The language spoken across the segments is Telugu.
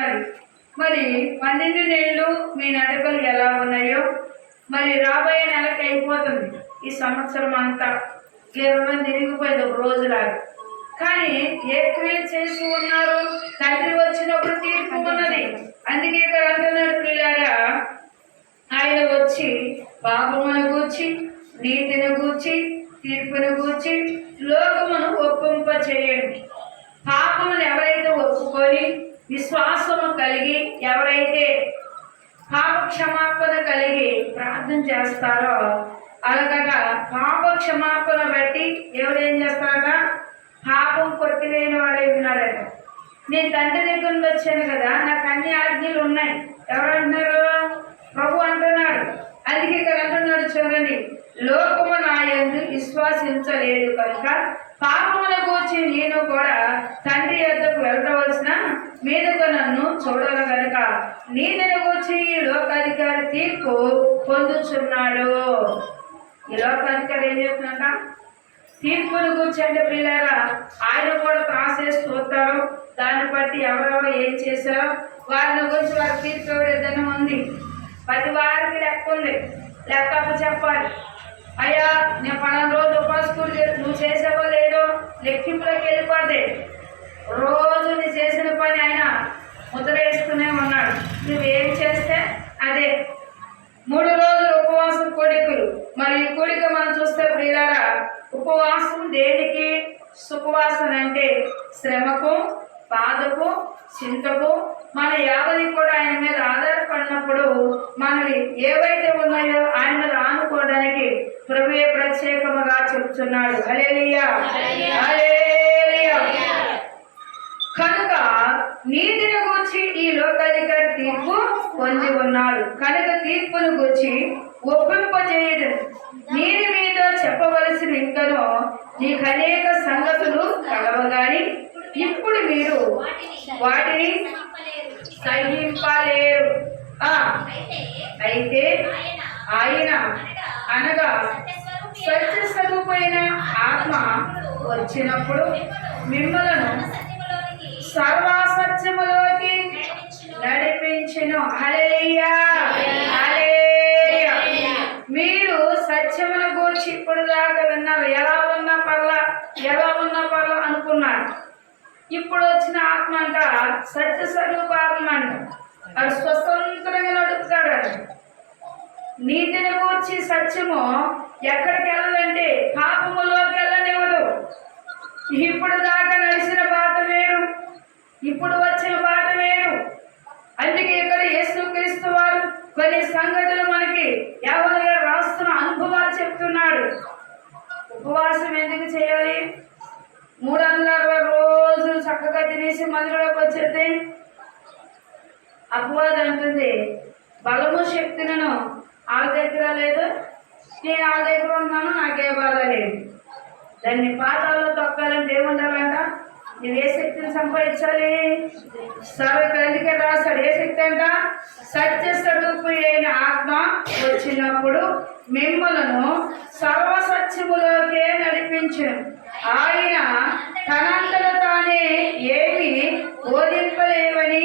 ఉన్నది మరి పన్నెండు నెలలు మీ నడకలు ఎలా ఉన్నాయో? మరి రాబోయే నెలకి అయిపోతుంది ఈ సంవత్సరం అంతా. కేవలం తిరిగిపోయింది ఒక రోజులాగా. కానీ ఏ క్రియ చేసి ఉన్నారు. తండ్రి వచ్చినప్పుడు తీర్పు ఉన్నది. అందుకే ఇక్కడ అంటున్నాడు పిల్లారా ఆయన వచ్చి పాపమును గూర్చి నీతిని గూర్చి తీర్పును గూర్చి లోకమును ఒప్పింప చేయండి పాపమును ఎవరైతే ఒప్పుకొని విశ్వాసము కలిగి ఎవరైతే పాప క్షమాపణ కలిగి ప్రార్థన చేస్తారో అలాగగా పాప క్షమాపణ బట్టి ఎవరేం చేస్తారట? పాపం కొట్టివేయని వాడే ఉన్నారట. నేను తండ్రి దగ్గర నుండి వచ్చాను కదా నాకు అన్ని ఆజ్ఞలు ఉన్నాయి. ఎవరంటున్నారు? ప్రభు అంటున్నాడు. అందుకే ఇక్కడ అంటున్నాడు చూడండి. లోకము నా విశ్వాసించలేదు కనుక పాపమునకు గూర్చి నేను కూడా తండ్రి యొద్దకు వెళ్ళవలసిన మీదకు నన్ను చూడను కనుక నీతిని వచ్చి ఈ లోకాధికారి తీర్పు పొందుచున్నాడు. ఈ లోకాధికారి ఏం చేస్తున్నా తీర్పును కూర్చోండి పిల్లరా ఆయన కూడా ప్రాసెస్ చూస్తారు దాన్ని బట్టి ఎవరెవరు ఏం చేశారో వారిని గురించి వారి తీర్పు ఏదైనా ఉంది? ప్రతి వారికి లెక్క ఉంది. లెక్క చెప్పాలి. అయ్యా నేను పలానా రోజు ఉపాసకుడు నువ్వు చేసావో లేదో లెక్కింపులోకి వెళ్ళిపోతే రోజు నీ చేసిన పని ఆయన ముద్ర వేస్తూనే ఉన్నాడు. నువ్వేం చేస్తే అదే. మూడు రోజులు ఉపవాసం కోడికలు మరి ఈ కోడిక మనం చూస్తే ప్రియులారా ఉపవాసం దేనికి? సుఖవాసన అంటే శ్రమకు బాధకు చింతకు మన యావది కూడా ఆయన మీద ఆధారపడినప్పుడు మనవి ఏవైతే ఉన్నాయో ఆయన మీద ఆనుకోవడానికి ప్రభువే ప్రత్యేకముగా చెప్తున్నాడు. కనుక నీతిని గూర్చి ఈ లోకాధికారి తీర్పు పొంది ఉన్నాడు. కనుక తీర్పును గూర్చి ఒప్పింపజేయదు నీది మీతో చెప్పవలసిన ఇంకనో నీకు అనేక సంగతులు కలవగాని ఇప్పుడు మీరు వాటిని సహింపలేరు. అయితే ఆయన అనగా సత్య స్వరూపైన ఆత్మ వచ్చినప్పుడు మిమ్మలను సర్వసత్యములోకి నడిపించను. హల్లెలూయా! మీరు సత్యమును గూర్చి ఇప్పుడు దాకా విన్నారు. ఎలా ఉన్నా పర్లా ఎలా ఉన్నా పర్లా అనుకున్నారు. ఇప్పుడు వచ్చిన ఆత్మ అంట సత్య స్వరూప ఆత్మ అంట అది స్వతంత్రంగా నడుపుతాడు అది నీతిని కూర్చి సత్యము ఎక్కడికి వెళ్ళాలంటే పాపములోకి వెళ్ళనివ్వదు. ఇప్పుడు దాకా నడిచిన బాట వేరు. ఇప్పుడు వచ్చిన బాట వేరు. అందుకే ఇక్కడ యేసుక్రీస్తు వారు కొన్ని సంగతులు మనకి ఎవరుగా రాస్తున్న అనుభవాలు చెప్తున్నాడు. ఉపవాసం ఎందుకు చేయాలి? మూడు వందల అరవై రోజులు చక్కగా తినేసి మందిరంలోకి వచ్చేది అపవాదం అంటుంది. బలము శక్తులను వాళ్ళ దగ్గర లేదు. నేను వాళ్ళ దగ్గర ఉన్నాను నాకే బాధ లేదు. దాన్ని పాతాల్లో తొక్కాలంటే ఏముండాలంట నువ్వు ఏ శక్తిని సంపాదించాలి? సర్వ అందుకే రాశాడు ఏ శక్తి అంట? సత్య స్వరూపు అయిన ఆత్మ వచ్చినప్పుడు మిమ్మలను సర్వసత్యములోకే నడిపించాను ఆయన తనంతట తానే ఏమి బోధింపలేవని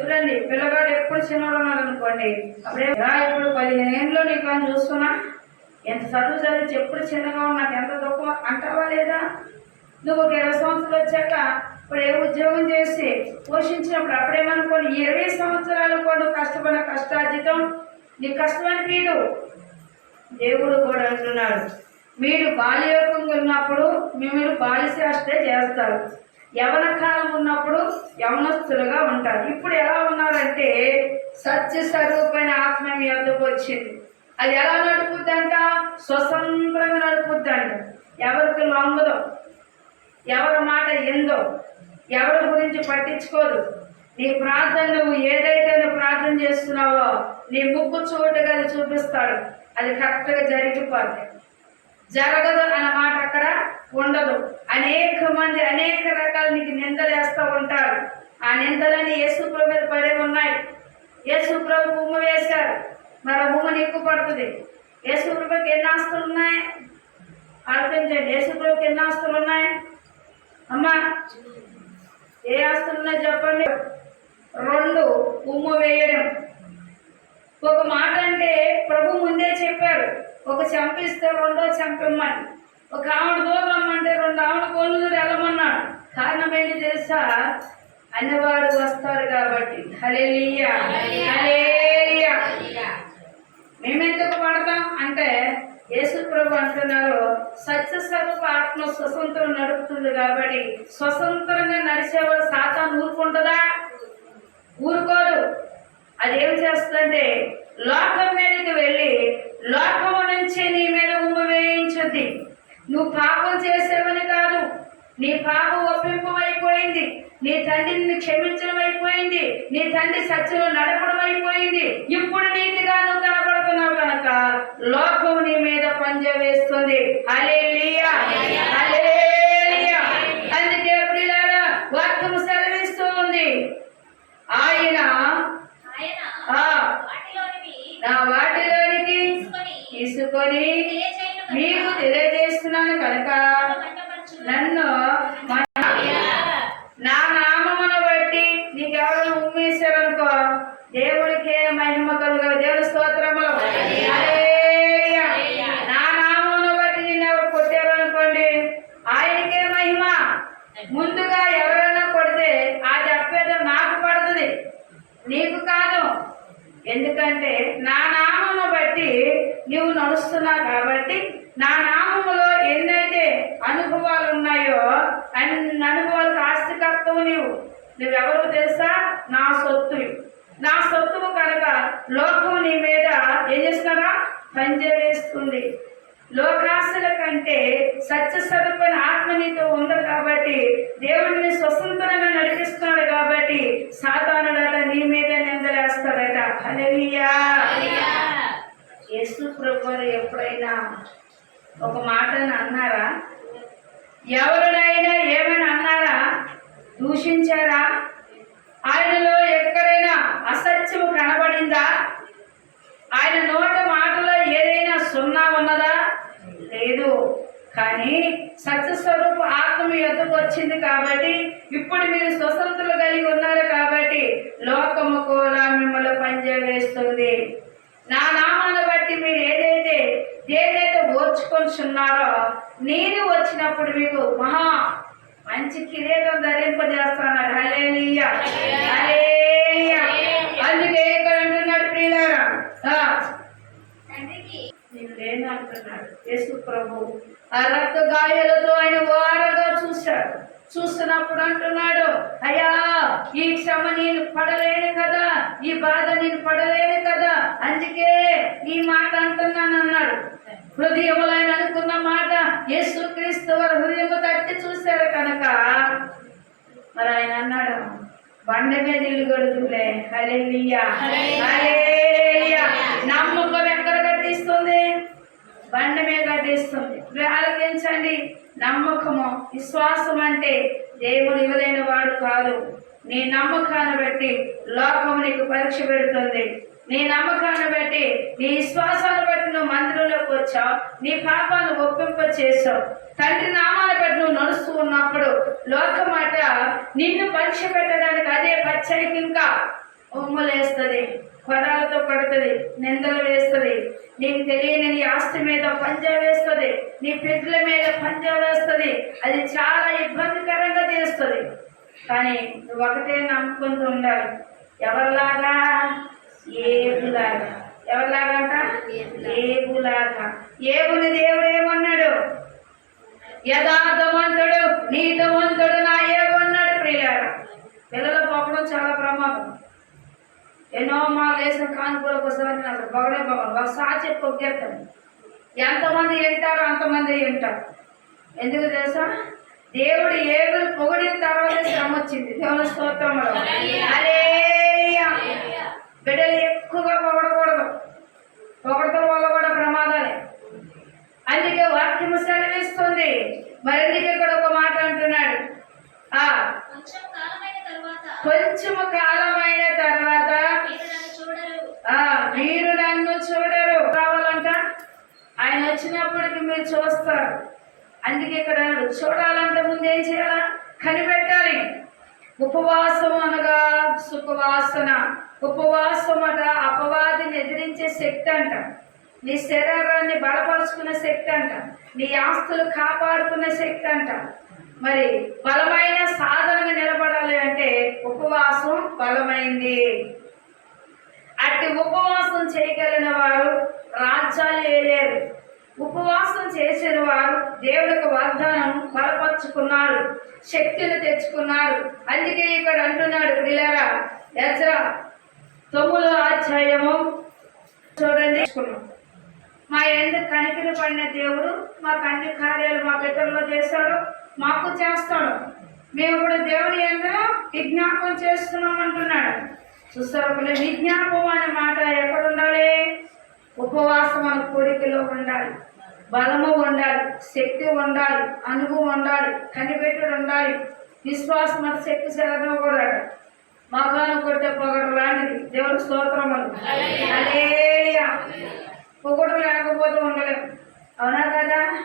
చూడండి పిల్లగాడు ఎప్పుడు చిన్నోడు ఉన్నాడు అనుకోండి అప్పుడే రా ఇప్పుడు పదిహేను ఏళ్ళలో నీకు అని చూస్తున్నా. ఎంత చదువు చదివి ఎప్పుడు చిన్నగా ఉన్నాక ఎంత దుఃఖం అంటావా లేదా? నువ్వు ఒక ఇరవై సంవత్సరాలు వచ్చాక ఇప్పుడు ఏ ఉద్యోగం చేసి పోషించినప్పుడు అప్పుడేమనుకోని ఇరవై సంవత్సరాలు కూడా కష్టపడిన కష్టార్జితం నీ కష్టం అనిపించదు దేవుడు కూడా అంటున్నాడు మీరు బాల్యయోగంగా ఉన్నప్పుడు మిమ్మల్ని బాల్యశాస్త్రే చేస్తారు. యవన కాలం ఉన్నప్పుడు యవనస్తులుగా ఉంటారు. ఇప్పుడు ఎలా ఉన్నారంటే సత్య స్వరూపమైన ఆత్మ మీ వద్దకు వచ్చింది. అది ఎలా నడుపుద్దంట? స్వతంత్రంగా నడుపుద్దంట. ఎవరికి లొంగదో ఎవరి మాట ఎందో? ఎవరి గురించి పట్టించుకోదు? నీ ప్రార్థన నువ్వు ఏదైతే నువ్వు ప్రార్థన చేస్తున్నావో నీ ముక్కు చోటుగా అది చూపిస్తాడు. అది కరెక్ట్గా జరిగిపోద్ది. జరగదు అన్న మాట అక్కడ ఉండదు. అనేక మంది అనేక రకాల నీకు నిందలు వేస్తూ ఉంటారు. ఆ నిందలని యేసుప్రభు మీద పడే ఉన్నాయి. యేసుప్రభు ఉమ్మ వేశారు. మరి ఉమ్మని ఎక్కువ పడుతుంది. యేసుప్రభుకి ఎన్ని ఆస్తులు ఉన్నాయి? ఆలోచించండి. యేసుప్రభుకి ఎన్ని ఆస్తులు ఉన్నాయి? అమ్మా ఏ ఆస్తులు ఉన్నాయి చెప్పండి? రెండు ఉమ్ము వేయడం. ఒక మాట అంటే ప్రభు ముందే చెప్పారు. ఒక చంపిస్తే రెండో చంపమ్మని ఒక ఆవిడ దూరమ్మంటే రెండు ఆవిడ కోళ్ళు వెళ్ళమన్నాడు. కారణం ఏంటి తెలుసా? అన్నవారు వస్తారు కాబట్టి. హలేలియా హలేలియా మేమెందుకు పడతాం అంటే యేసు ప్రభు అంటున్నారు సత్య స్వరూప ఆత్మ స్వతంత్రం నడుపుతుంది కాబట్టి స్వతంత్రంగా నడిచేవాడు సాతాను ఊరుకుంటుందా? ఊరుకోరు అది ఏం చేస్తుందంటే లోకం మీదకి వెళ్ళి లోకము నుంచి నీ మీద ఉమ్మ వేయించుద్ది. నువ్వు పాపం చేసేవని కాదు. నీ పాపం ఒప్పింపం అయిపోయింది నీ తండ్రిని క్షమించడం అయిపోయింది నీ తండ్రి సత్యంలో నడపడం అయిపోయింది ఇప్పుడు నీతిగా నువ్వు కనపడుతున్నావు కనుక లోకం నీ మీద పంజ వేస్తుంది హల్లెలూయా. అందుకే ప్రియులారా వాక్యం సెలవిస్తూ ఉంది ఆయన వాటిలోనికి తీసుకొని మీకు తెలియజేస్తున్నాను కనుక నన్ను మ- నా నామమును బట్టి నీకెవరు ఉమ్మేశారనుకో దేవుడికే మహిమ కలుగు దేవుడి స్తోత్రములు హల్లెలూయా. నా నామమును బట్టి నిన్ను ఎవరు కొట్టారనుకోండి ఆయనకే మహిమ ముందుగా ఎవరైనా కొడితే ఆ చెప్పేదో నాకు పడుతుంది నీకు కాదు ఎందుకంటే నా నామమును బట్టి చూస్తున్నా కాబట్టి నా నామములో ఎన్నైతే అనుభవాలు ఉన్నాయో అన్ని అనుభవాలకు ఆస్తికత్వం నీవు. నువ్వెవరు తెలుసా? నా సొత్తు నా సొత్తువు కనుక లోకం నీ మీద ఏం చేస్తున్నారా పంజవేస్తుంది లోకాశల కంటే సత్య స్వరూపణ ఆత్మ నీతో ఉంది కాబట్టి దేవుడిని స్వతంత్రంగా నడిపిస్తున్నాడు కాబట్టి సాతానుడట నీ మీద నిందలేస్తాడట హల్లెలూయా. యేసు ప్రభువారు ఎప్పుడైనా ఒక మాటను అన్నారా? ఎవరినైనా ఏమైనా అన్నారా? దూషించారా? ఆయనలో ఎక్కడైనా అసత్యము కనబడిందా? ఆయన నోట మాటలో ఏదైనా సున్నా ఉన్నదా? లేదు. కానీ సత్యస్వరూప ఆత్మ ఎదుకు వచ్చింది కాబట్టి ఇప్పుడు మీరు స్వతంత్రులు కలిగి ఉన్నారు కాబట్టి లోకము కూడా మిమ్మల్ని పనిచేస్తుంది నా నామాన్ని బట్టి మీరు ఏదైతే దేనైతే ఓర్చుకొనిచున్నారో నేను వచ్చినప్పుడు మీకు మహా మంచి కిరీటం ధరింపజేస్తున్నాడు హల్లెలూయా. హల్లెలూయా. అందుకే ఇక్కడ అంటున్నాడు ప్రియులారా? నేను లేను అంటున్నాడు. యేసు ప్రభు ఆ రక్త గాయాలతో ఆయన వారగా చూశాడు. చూస్తున్నప్పుడు అంటున్నాడు అయ్యా ఈ శ్రమ నేను పడలేను కదా ఈ బాధ నేను పడలేను కదా అందుకే ఈ మాట అంటున్నాను అన్నాడు. హృదయంలో ఆయన అనుకున్న మాట యేసు క్రీస్తు వారి హృదయం తట్టి చూశారు కనుక మరి ఆయన అన్నాడు బండ మీద ఇల్లు కడుగులే హల్లెలూయా. హల్లెలూయా. నమ్మకం ఎక్కడ కట్టిస్తుంది బండ మీద కట్టిస్తుంది ఆలోచించండి నమ్మకము విశ్వాసం అంటే దేవుడు ఇవ్వలేని వాడు కాదు. నీ నమ్మకాన్ని బట్టి లోకం నీకు పరీక్ష పెడుతుంది. నీ నమ్మకాన్ని బట్టి నీ విశ్వాసాన్ని బట్టి నువ్వు మందిరంలోకి వచ్చావు. నీ పాపాలను ఒప్పింప చేసావు తండ్రి నామాన్ని బట్టి నువ్వు నడుస్తూ ఉన్నప్పుడు లోకమాట నిన్ను పరీక్ష పెట్టడానికి అదే పచ్చడికి ఇంకా ఉమ్మలేస్తుంది. కొడాలతో పడుతుంది నిందలు వేస్తుంది. నీకు తెలియని ఆస్తి మీద పంజా వేస్తుంది. నీ పెద్దల మీద పంజా వేస్తుంది. అది చాలా ఇబ్బందికరంగా చేస్తుంది కానీ నువ్వు ఒకటే నమ్ముకుంటూ ఉండాలి. ఎవరిలాగా? ఏబులాగా. ఎవరిలాగా ఏబులాగా. ఏబుని దేవుడు ఏమన్నాడు? యథార్థవంతుడు నీతివంతుడు నా ఏబు అన్నాడు ప్రియారా పిల్లలు పొగడం చాలా ప్రమాదం. ఎన్నో మా లేసిన కానుకూల ఒకసారి నాకు పొగడే పొగడం ఒకసారి చెప్పి ఒకేస్తాను ఎంతమంది వింటారో అంతమంది వింటారు. ఎందుకు తెలుసా? దేవుడు ఏడు పొగిడిన తర్వాత శ్రమ వచ్చింది. దేవుని స్తోత్రంలో. బిడ్డలు ఎక్కువగా పొగడకూడదు. పొగడటం వల్ల కూడా ప్రమాదాలే. అందుకే వాక్యం సెలవిస్తుంది. మరెందుకు ఇక్కడ ఒక మాట అంటున్నాడు? ఆ. కొంచెం కాలమైన తరువాత కొంచెము కాలమైన తర్వాత మీరు నన్ను చూడరు ఆ మీరు నన్ను చూడరు. కావాలంట? ఆయన వచ్చినప్పటికి మీరు చూస్తారు. అందుకే ఇక్కడ చూడాలంటే ముందు ఏం చేయాలా? కనిపెట్టాలి. ఉపవాసం అనగా సుఖవాసన. ఉపవాసం అట అపవాదిని ఎదిరించే శక్తి అంట. నీ శరీరాన్ని బలపరుచుకునే శక్తి అంట. నీ ఆస్తులు కాపాడుకునే శక్తి అంట. మరి బలమైన సాధనగా నిలబడాలి అంటే ఉపవాసం బలమైంది. అట్టి ఉపవాసం చేయగలిగిన వారు రాజ్యాలు ఏలేరు. ఉపవాసం చేసిన వారు దేవుడికి వాగ్దానం బలపరుచుకున్నారు శక్తిని తెచ్చుకున్నారు. అందుకే ఇక్కడ అంటున్నాడు పిల్లరా ఎజ్రా తొమ్మిదో అధ్యాయము చూడండి. మా ఎందుకు కనికిరి పడిన దేవుడు మాకు అన్ని కార్యాలు మా పితరులు చేశాడు మాకు చేస్తాడు. మేము కూడా దేవుని ఎందులో విజ్ఞాపం చేస్తున్నాం అంటున్నాడు. చూస్తారు పిల్లలు, విజ్ఞాపం అనే మాట ఎక్కడ ఉండాలి ఉపవాసం అనే కోరికలో ఉండాలి. బలము ఉండాలి. శక్తి ఉండాలి. అనుభవం ఉండాలి. కనిపెట్టుడు ఉండాలి. విశ్వాసం అనే శక్తి శరణం కూడా మగాను కొట్టే పొగడు లాంటిది. దేవుని స్తోత్రములు పొగడు లేకపోతే ఉండలేము. అవునా కదా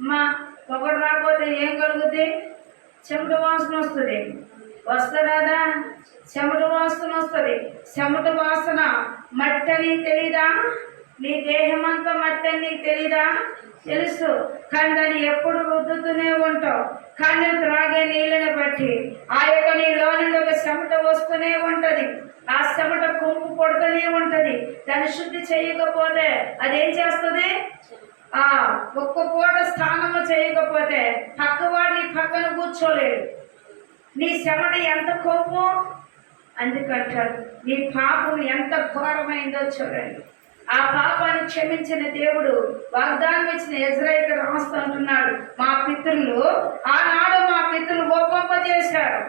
మా పొగడు రాకపోతే ఏం కలుగుద్ది? చెమట వాసన వస్తుంది. వస్తుందా? చెమట వాసన వస్తుంది. చెమట వాసన మట్టని తెలీదా? నీ దేహమంతా మట్టని నీకు తెలీదా? తెలుసు. కానీ దాన్ని ఎప్పుడు రుద్దుతూనే ఉంటావు. కానీ త్రాగే నీళ్ళని బట్టి. ఆ యొక్క నీలో నుండి ఒక చెమట వస్తూనే ఉంటుంది. ఆ చెమట కుంపు పడుతూనే ఉంటుంది. దాన్ని శుద్ధి చేయకపోతే అదేం చేస్తుంది? ఆ ఒక్క పూట స్నానము చేయకపోతే పక్కవాడిని పక్కన కూర్చోలేడు. నీ శ్రమణ ఎంత కోపం అందుకంటారు నీ పాపం ఎంత ఘోరమైందో చూడండి. ఆ పాపాన్ని క్షమించిన దేవుడు వాగ్దానం ఇచ్చిన ఇజ్రాయిల్ రాస్తూ అంటున్నాడు మా పితరులు ఆనాడు మా పితరులు గొప్ప చేశారు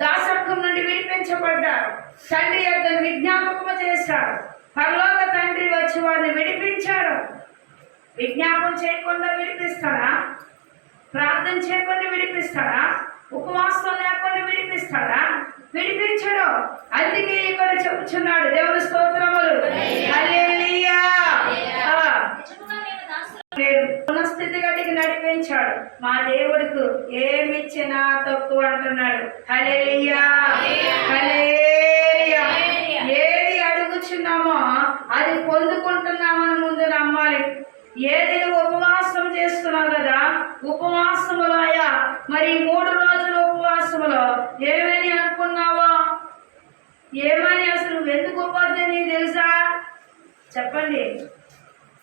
దాసత్వం నుండి విడిపించబడ్డారు. తండ్రి యొక్క విజ్ఞాపకము చేశారు. పరలోక తండ్రి వచ్చి వారిని విడిపించాడు విజ్ఞాపం చేయకుండా విడిపిస్తాడా ప్రార్థన చేయకుండా విడిపిస్తాడా ఉపవాసం లేకుండా విడిపిస్తాడా? విడిపించడు. అందుకే ఇక్కడ చెప్తున్నాడు దేవుని స్తోత్రములు. పునఃస్థితి గడికి నడిపించాడు. మా దేవుడికి ఏమిచ్చినా తక్కువ అంటున్నాడు. ఏది అడుగుచున్నామో అది పొందుకుంటున్నామని ముందు నమ్మాలి. ఏది నువ్వు ఉపవాసం చేస్తున్నావు కదా? ఉపవాసములో అయ్యా మరి ఈ మూడు రోజుల ఉపవాసములో ఏమని అనుకున్నావో ఏమని అసలు ఎందుకు ఉపవాసం నీకు తెలుసా? చెప్పండి.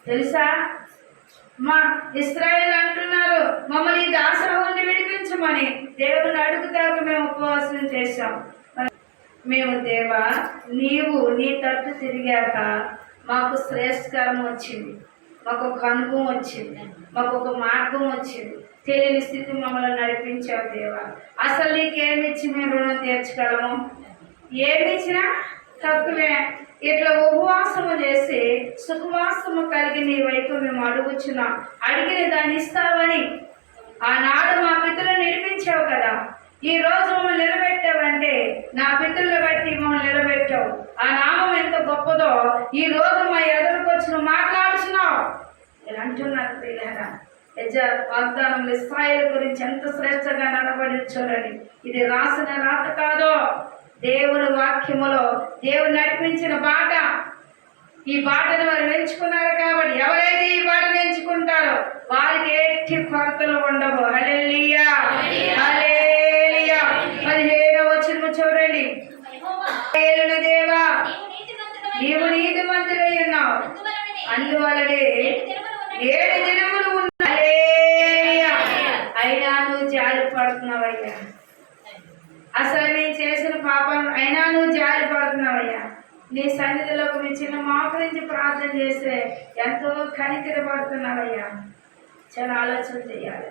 తెలుసా? మా ఇస్రాయేల్ అంటున్నారు మమ్మల్ని ఈ విడిపించమని. దేవుని అడుగుతాక మేము ఉపవాసం చేశాం. మేము దేవా నీవు నీ తట్టు తిరిగాక మాకు శ్రేయస్కరం వచ్చింది. మాకు ఒక అనుభవం వచ్చింది. మాకు ఒక మార్గం వచ్చింది. తెలియని స్థితి మమ్మల్ని నడిపించావు దేవా. అసలు నీకేమిచ్చి మేము రుణం తీర్చగలము? ఏమిచ్చినా తక్కువే ఇట్లా ఉపవాసము చేసి సుఖవాసము కలిగి నీ వైపు మేము అడుగుచున్నాం. అడిగిన దాన్ని ఇస్తావని? ఆనాడు మా పితృలు నిడిపించావు కదా. ఈ రోజు మమ్మల్ని నిలబెట్టావంటే నా పితరులు బట్టి మమ్మల్ని నిలబెట్టావు. ఆ నామం ఎంత గొప్పదో ఈ రోజు మా ఎదురుకు వచ్చి మాట్లాడుచున్నావు. ఇలా అంటున్నారు ప్రియారా యజ వాగ్దానం ఇస్రాయేల్ గురించి ఎంత శ్రేష్టగా నడబడి చూడండి ఇది రాసిన రాత కాదో? దేవుని వాక్యములో దేవుడు నడిపించిన బాట. ఈ బాటను వారు ఎంచుకున్నారు కాబట్టి ఎవరైతే ఈ బాటను ఎంచుకుంటారో వారికి ఎట్టి కొరతలు ఉండవు. హల్లెలూయా. హల్లెలూయా. పదిహేడవ వచనము చూడండి. దేవా నీవు నీతి మంత్రులై ఉన్నావు అందువలనే ఏడు దినములు ఉన్నట్టు దినములు ఉన్నాయి హల్లెలూయా. అయినా నువ్వు జాలి పడుతున్నావయ్యా అసలు నేను చేసిన పాపం అయినా నువ్వు జాలి పడుతున్నావయ్యా నీ సన్నిధిలోకి మీ చిన్న మోకరించి ప్రార్థన చేస్తే ఎంతో కనికర పడుతున్నావయ్యా చాలా ఆలోచన చేయాలి.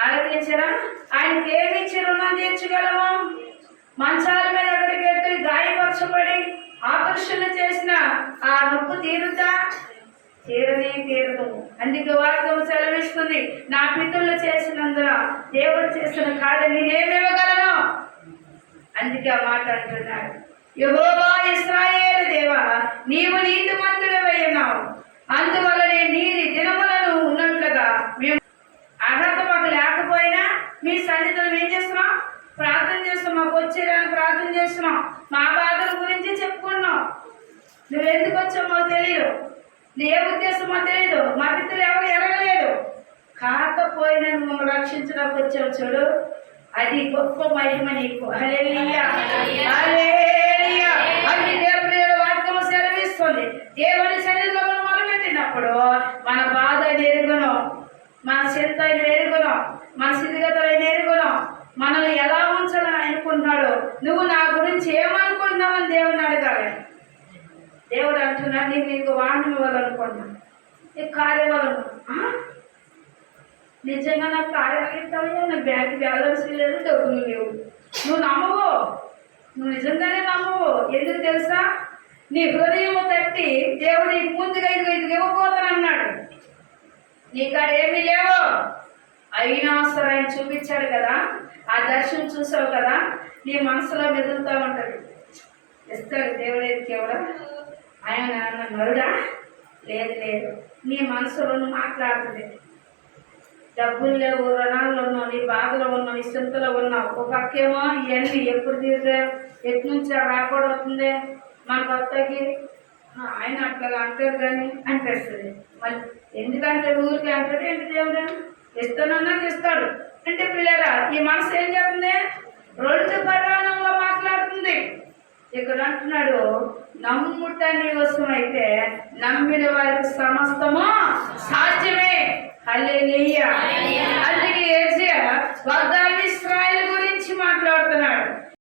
ఆలోచించరా? ఆయనకి ఏమి ఇచ్చి రుణం తీర్చగలము? మంచాల మీద ఎక్కడికి వెళ్తే గాయపరచబడి ఆకర్షణ చేసిన ఆ నొప్పు తీరుతా? తీరనే తీరదు. అందుకే వాక్యం సెలవిస్తుంది. నా పితృలు చేసినందున దేవుడు చేసిన కాదని నేనేమివ్వగలను అందుకే ఆ మాట అంటున్నాడు. యహోవా ఇస్రాయేల్ దేవా నీవు నీతిమంతుడవై ఉన్నావు. అందువలనే నీది దినములను ఉన్నట్లుగా మేము అర్హత మాకు లేకపోయినా మీ సన్నిధిలో ఏం చేస్తున్నాం? ప్రార్థన చేస్తున్నాం. మాకు వచ్చేదాన్ని ప్రార్థన చేస్తున్నాం. మా బాధల గురించి చెప్పుకున్నాం. నువ్వు ఎందుకు వచ్చామో తెలియదు. నీ ఏ ఉద్దేశమో తెలియదు. మా పిల్లలు ఎవరు ఎరగలేదు. కాకపోయినా నువ్వు మమ్మల్ని రక్షించడానికి వచ్చావు చూడు. అది గొప్ప మహిమ నీకు. అది దేవుడి వాక్యము సెలవిస్తుంది. దేవుని సన్నిధిలో మనం మొదలుపెట్టినప్పుడు మన బాధ ఎరుగును. మన చింత ఎరుగును. మన స్థితిగతులు ఎరుగును. మనల్ని ఎలా ఉంచాలని అనుకుంటున్నాడు? నువ్వు నా గురించి ఏమనుకుంటున్నావని దేవుని అడగాలి. దేవుడు అంటున్నాడు నేను నీకు వాహనం ఇవ్వాలనుకున్నా ఈ కారు? నిజంగా నాకు కారు ఇస్తావయ్యా నా బ్యాంక్ బ్యాలెన్స్ లేదు డబ్బులు లేవు. నువ్వు నమ్మవు నువ్వు నిజంగానే నమ్మవు ఎందుకు తెలుసా? నీ హృదయం తట్టి దేవుడు నీకు ముందుగా ఇది ఇది ఇవ్వబోతానన్నాడు నీ కాడ ఏమి లేవు. అయినా సరే ఆయన చూపించాడు కదా. ఆ దర్శనం చూసావు కదా. నీ మనసులో మెదులుతా ఉంటుంది. ఇస్తాడు దేవుడు కేవలం ఆయన నరుడా లేదు లేదు. నీ మనసులో మాట్లాడుతుంది. డబ్బులు లేవు రుణాల్లో ఉన్నావు నీ బాధలో ఉన్నావు నీ చింతలో ఉన్నావు. ఒక పక్కేమో ఇవన్నీ ఎప్పుడు తీరుతా ఎటు నుంచి రాకూడవుతుంది. మన కొత్తకి ఆయన అట్లా అంటారు కానీ అనిపిస్తుంది మళ్ళీ ఎందుకంటే ఊరికి అంటాడు ఏంటి దేవుడు? ఇస్తానన్నా ఇస్తాడు అంటే పిల్లరా ఈ మనసు ఏం చేస్తుంది? రెండు పరిమాణంలో మాట్లాడుతుంది. ఇక్కడ అంటున్నాడు నమ్ముట నీ అయితే నమ్మిన వారికి సమస్తము సాధ్యమే. అందుకే ఏసే వాగ్దాన ఇస్రాయల్ గురించి మాట్లాడుతున్నాడు.